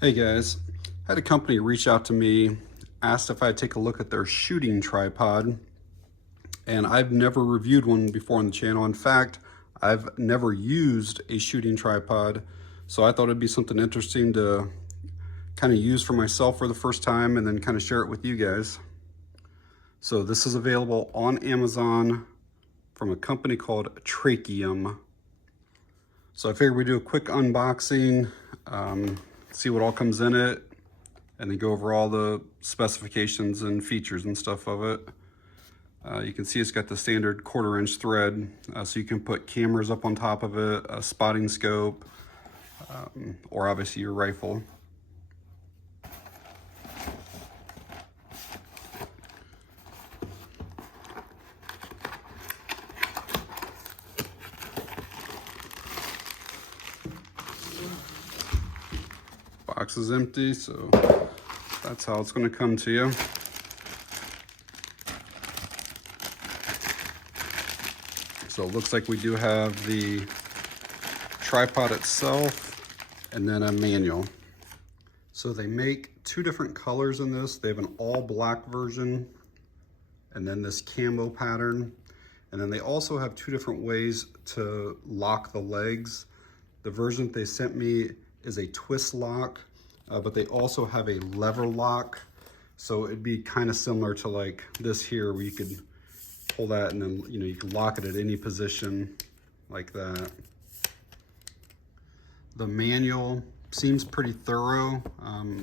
Hey guys, had a company reach out to me, asked if I'd take a look at their shooting tripod, and I've never reviewed one before on the channel. In fact, I've never used a shooting tripod, so I thought it'd be something interesting to kind of use for myself for the first time and then kind of share it with you guys. So this is available on Amazon from a company called Trakiom. So I figured we'd do a quick unboxing, see what all comes in it, and then go over all the specifications and features and stuff of it. You can see it's got the standard 1/4-inch thread, so you can put cameras up on top of it, a spotting scope, or obviously your rifle. Box is empty, so that's how it's going to come to you. So it looks like we do have the tripod itself and then a manual. So they make two different colors in this. They have an all black version and then this camo pattern. And then they also have two different ways to lock the legs. The version that they sent me is a twist lock, but they also have a lever lock. So it'd be kind of similar to like this here, where you could pull that and then you can lock it at any position like that. The manual seems pretty thorough.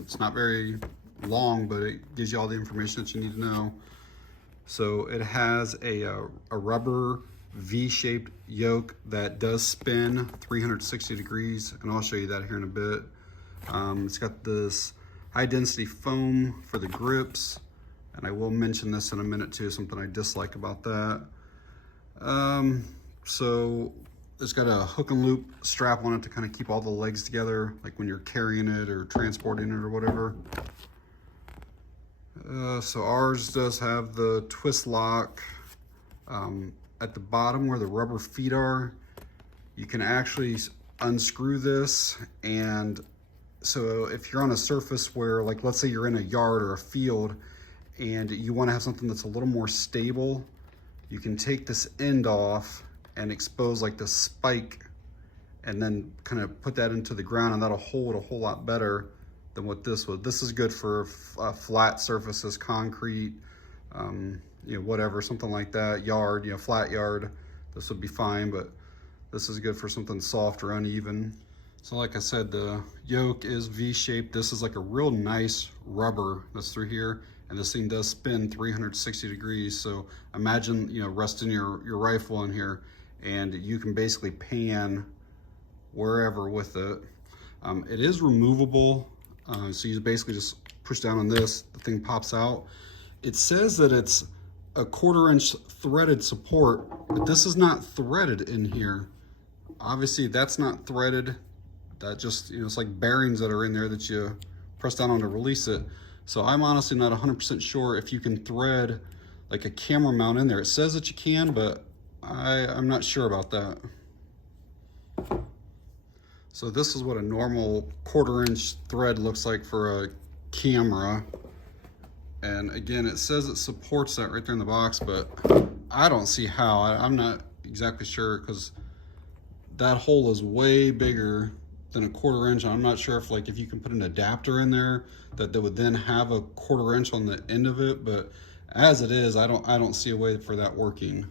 It's not very long, but it gives you all the information that you need to know. So it has a rubber V-shaped yoke that does spin 360 degrees, and I'll show you that here in a bit. It's got this high density foam for the grips, and I will mention this in a minute too, something I dislike about that. So it's got a hook and loop strap on it to kind of keep all the legs together, like when you're carrying it or transporting it or whatever. So ours does have the twist lock. At the bottom where the rubber feet are, you can actually unscrew this. And so if you're on a surface where, like, let's say you're in a yard or a field and you want to have something that's a little more stable, you can take this end off and expose like the spike and then kind of put that into the ground, and that'll hold a whole lot better than what this would. This is good for flat surfaces, concrete, whatever, something like that, yard, flat yard. This would be fine, but this is good for something soft or uneven. So like I said, the yoke is V-shaped. This is like a real nice rubber that's through here, and this thing does spin 360 degrees. So imagine, resting your rifle in here, and you can basically pan wherever with it. It is removable. So you basically just push down on this, the thing pops out. It says that it's a 1/4-inch threaded support, but this is not threaded in here. Obviously that's not threaded. That just, it's like bearings that are in there that you press down on to release it. So I'm honestly not 100% sure if you can thread like a camera mount in there. It says that you can, but I'm not sure about that. So this is what a normal 1/4-inch thread looks like for a camera. And again, it says it supports that right there in the box, but I don't see how. I'm not exactly sure, because that hole is way bigger than a 1/4-inch. I'm not sure if you can put an adapter in there that would then have a 1/4-inch on the end of it, but as it is, I don't see a way for that working.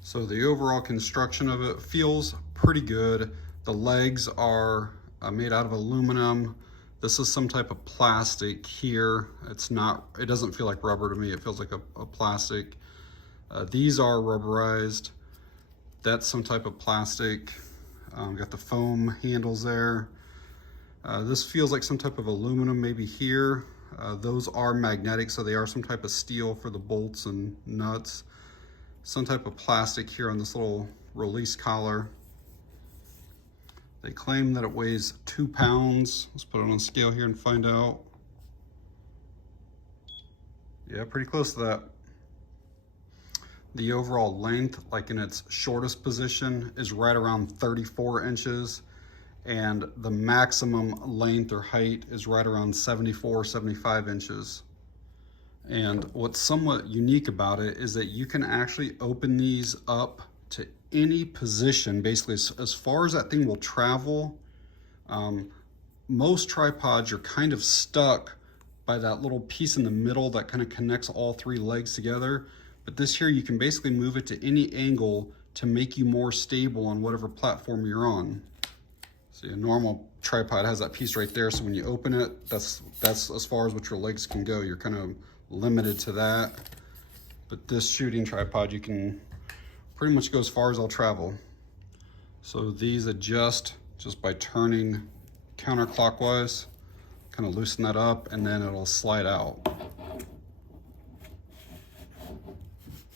So the overall construction of it feels pretty good. The legs are made out of aluminum. This is some type of plastic here. It doesn't feel like rubber to me. It feels like a plastic. These are rubberized. That's some type of plastic. Got the foam handles there. This feels like some type of aluminum maybe here. Those are magnetic, so they are some type of steel for the bolts and nuts. Some type of plastic here on this little release collar. They claim that it weighs 2 pounds. Let's put it on a scale here and find out. Yeah, pretty close to that. The overall length, like in its shortest position, is right around 34 inches. and the maximum length or height is right around 74, 75 inches. And what's somewhat unique about it is that you can actually open these up to any position, basically as far as that thing will travel. Most tripods are kind of stuck by that little piece in the middle that kind of connects all three legs together. But this here, you can basically move it to any angle to make you more stable on whatever platform you're on. See, a normal tripod has that piece right there, so when you open it, that's as far as what your legs can go. You're kind of limited to that. But this shooting tripod, you can pretty much go as far as I'll travel. So these adjust just by turning counterclockwise, kind of loosen that up, and then it'll slide out.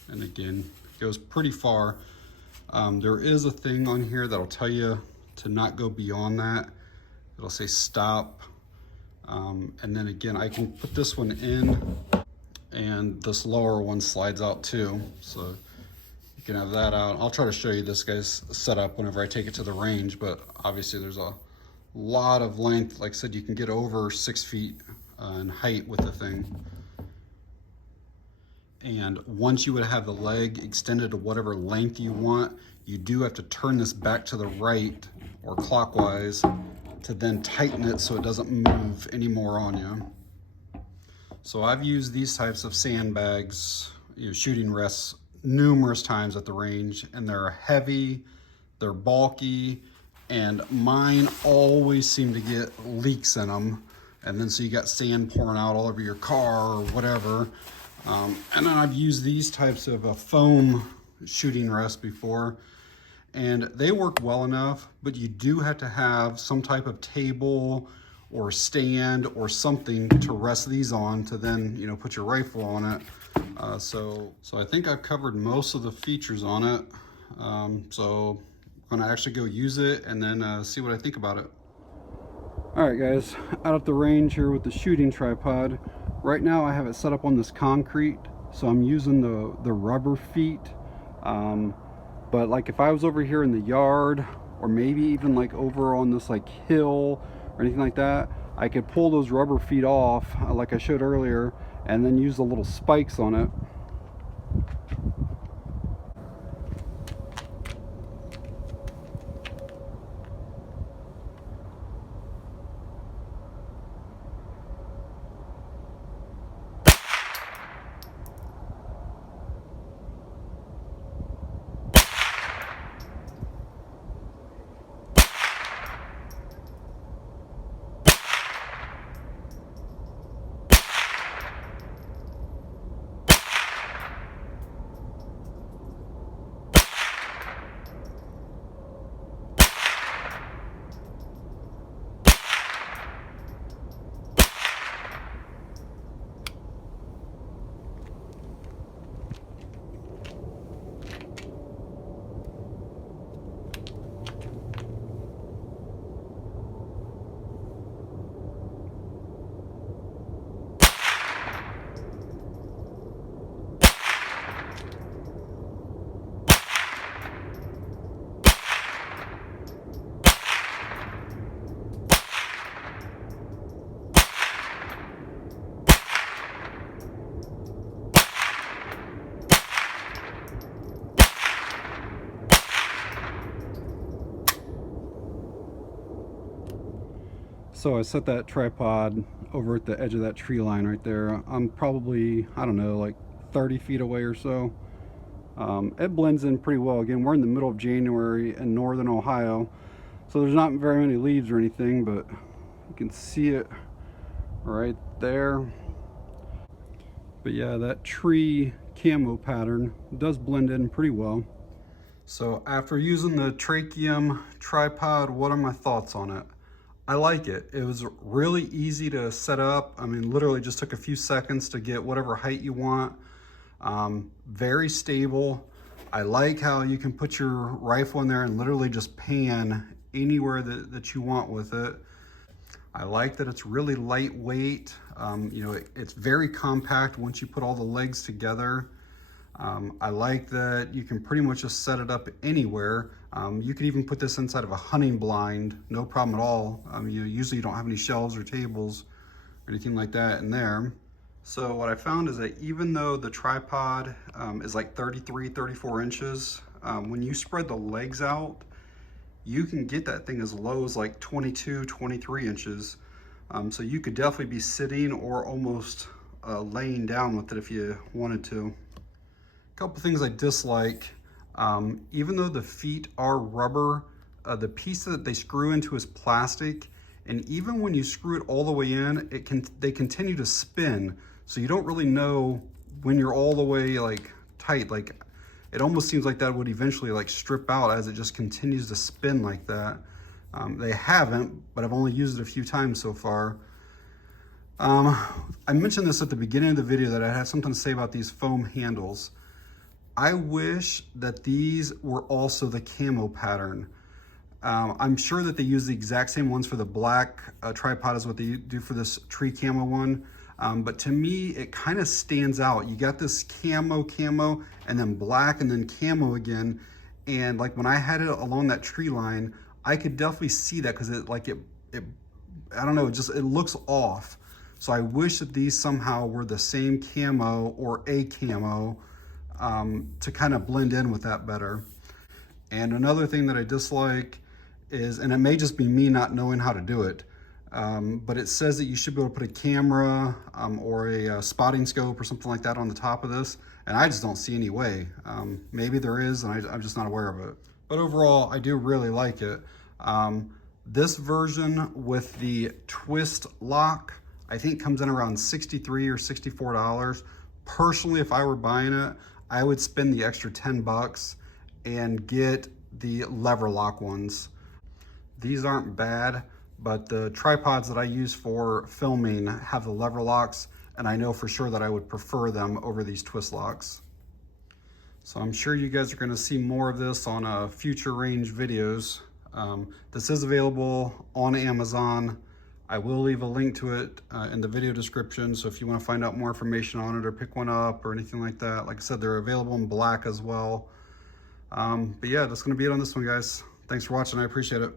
And again, it goes pretty far. There is a thing on here that'll tell you to not go beyond that. It'll say stop. And then again, I can put this one in, and this lower one slides out too. So you can have that out. I'll try to show you this guy's setup whenever I take it to the range, but obviously there's a lot of length. Like I said, you can get over 6 feet in height with the thing. And once you would have the leg extended to whatever length you want, you do have to turn this back to the right or clockwise to then tighten it so it doesn't move anymore on you. So I've used these types of sandbags, shooting rests, numerous times at the range, and they're heavy, they're bulky, and mine always seem to get leaks in them. And then so you got sand pouring out all over your car or whatever. And then I've used these types of foam shooting rests before, and they work well enough, but you do have to have some type of table or stand or something to rest these on to then, put your rifle on it. So I think I've covered most of the features on it. So I'm gonna actually go use it and then see what I think about it. All right, guys, out at the range here with the shooting tripod. Right now I have it set up on this concrete, so I'm using the rubber feet. But like if I was over here in the yard, or maybe even like over on this like hill or anything like that, I could pull those rubber feet off like I showed earlier, and then use the little spikes on it. So I set that tripod over at the edge of that tree line right there. I'm probably, I don't know, like 30 feet away or so. It blends in pretty well. Again, we're in the middle of January in northern Ohio, so there's not very many leaves or anything, but you can see it right there. But yeah, that tree camo pattern does blend in pretty well. So after using the Trakiom tripod, what are my thoughts on it? I like it. It was really easy to set up. I mean, literally just took a few seconds to get whatever height you want. Very stable. I like how you can put your rifle in there and literally just pan anywhere that you want with it. I like that it's really lightweight. It's very compact once you put all the legs together. I like that you can pretty much just set it up anywhere. You could even put this inside of a hunting blind, no problem at all. Usually you don't have any shelves or tables or anything like that in there. So what I found is that even though the tripod is like 33, 34 inches, when you spread the legs out, you can get that thing as low as like 22, 23 inches. So you could definitely be sitting or almost laying down with it if you wanted to. A couple things I dislike, even though the feet are rubber, the piece that they screw into is plastic, and even when you screw it all the way in, they continue to spin, so you don't really know when you're all the way like tight. Like it almost seems like that would eventually like strip out as it just continues to spin like that. They haven't, but I've only used it a few times so far. I mentioned this at the beginning of the video that I had something to say about these foam handles. I wish that these were also the camo pattern. I'm sure that they use the exact same ones for the black tripod as what they do for this tree camo one. But to me, it kind of stands out. You got this camo, and then black, and then camo again. And like when I had it along that tree line, I could definitely see that because I don't know, it looks off. So I wish that these somehow were the same camo or a camo to kind of blend in with that better. And another thing that I dislike is, and it may just be me not knowing how to do it, but it says that you should be able to put a camera or a spotting scope or something like that on the top of this, and I just don't see any way. Maybe there is, and I'm just not aware of it. But overall, I do really like it. This version with the twist lock, I think comes in around $63 or $64. Personally, if I were buying it, I would spend the extra 10 bucks and get the lever lock ones. These aren't bad, but the tripods that I use for filming have the lever locks, and I know for sure that I would prefer them over these twist locks. So I'm sure you guys are gonna see more of this on future range videos. This is available on Amazon. I will leave a link to it in the video description, so if you want to find out more information on it or pick one up or anything like that, like I said, they're available in black as well. But yeah, that's going to be it on this one, guys. Thanks for watching. I appreciate it.